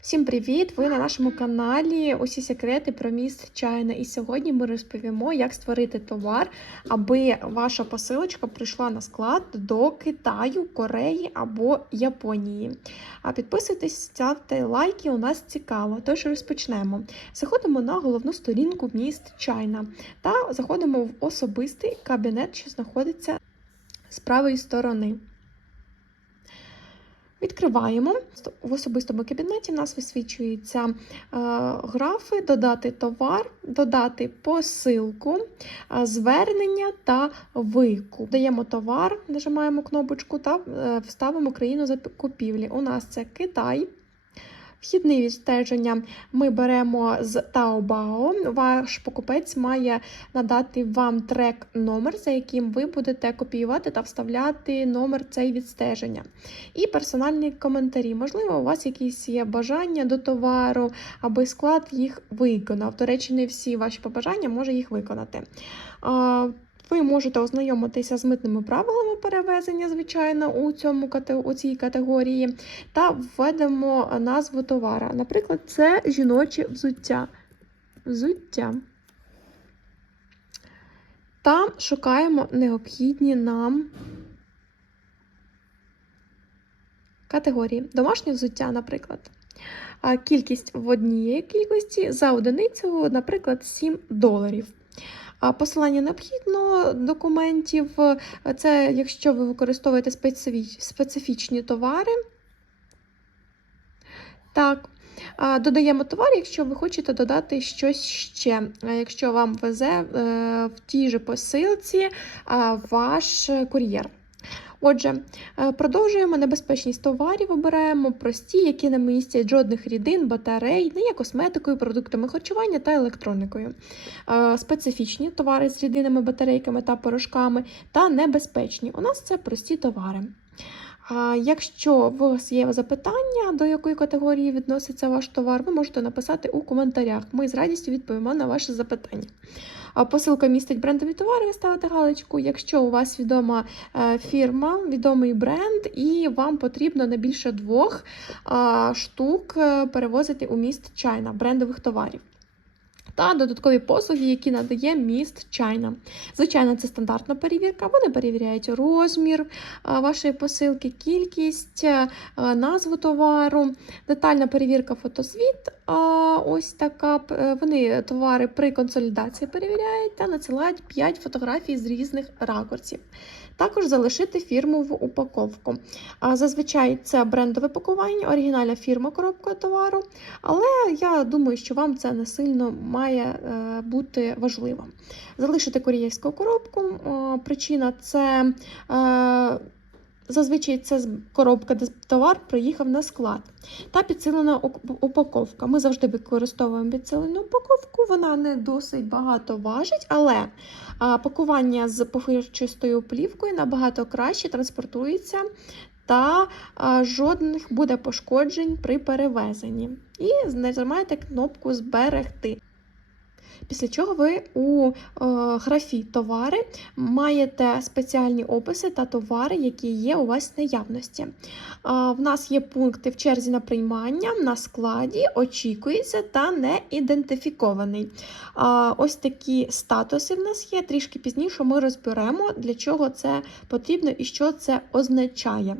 Всім привіт! Ви на нашому каналі Усі секрети про міст Чайна. І сьогодні ми розповімо, як створити товар, аби ваша посилочка прийшла на склад до Китаю, Кореї або Японії. А підписуйтесь, ставте лайки, у нас цікаво. Тож розпочнемо. Заходимо на головну сторінку міст Чайна та заходимо в особистий кабінет, що знаходиться з правої сторони. Відкриваємо в особистому кабінеті. У нас висвічуються е, графи, додати товар, додати посилку, е, звернення та викуп. Даємо товар, нажимаємо кнопочку та е, вставимо країну закупівлі. У нас це Китай. Вхідне відстеження ми беремо з Taobao. Ваш покупець має надати вам трек номер, за яким ви будете копіювати та вставляти номер цей відстеження. І персональні коментарі. Можливо, у вас якісь є бажання до товару, аби склад їх виконав. До речі, не всі ваші побажання може їх виконати. Ви можете ознайомитися з митними правилами перевезення, звичайно, у цьому у цій категорії, та введемо назву товара. Наприклад, це жіноче взуття. Взуття. Та шукаємо необхідні нам категорії. Домашнє взуття, наприклад. Кількість в однієї кількості за одиницю, наприклад, 7 доларів. Посилання необхідно документів. Це якщо ви використовуєте специфічні товари. Так. Додаємо товар, якщо ви хочете додати щось ще. Якщо вам везе е, в тій же посилці ваш кур'єр. Отже, е, продовжуємо небезпечність товарів, обираємо прості, які не містять жодних рідин, батарей, не є косметикою, продуктами харчування та електроникою, е, специфічні товари з рідинами, батарейками та порошками, та небезпечні. У нас це прості товари. Якщо у вас є запитання, до якої категорії відноситься ваш товар, ви можете написати у коментарях. Ми з радістю відповімо на ваше запитання. Посилка містить брендові товари, ви ставите галочку. Якщо у вас відома е, фірма, відомий бренд, і вам потрібно не більше двох штук е, перевозити у міст чайна брендових товарів та додаткові послуги, які надає міст Чайна. Звичайно, це стандартна перевірка. Вони перевіряють розмір вашої посилки, кількість, назву товару, детальна перевірка фотосвіт. Ось така. Е, вони товари при консолідації перевіряють та надсилають 5 фотографій з різних ракурсів. Також залишити фірмову упаковку. Зазвичай це брендове пакування, оригінальна фірма коробка товару, але я думаю, що вам це не сильно має е, бути важливо. Залишити кур'єрську коробку. Причина це. Е, Зазвичай це коробка, де товар приїхав на склад. Та підсилена упаковка. Ми завжди використовуємо підсилену упаковку, вона не досить багато важить, але пакування з похирчистою плівкою набагато краще транспортується та жодних буде пошкоджень при перевезенні. І нажимаєте кнопку Зберегти. Після чого ви у е, графі товари маєте спеціальні описи та товари, які є у вас в наявності. В нас є пункти в черзі на приймання, на складі, очікується та не ідентифікований. Ось такі статуси в нас є. Трішки пізніше ми розберемо, для чого це потрібно і що це означає.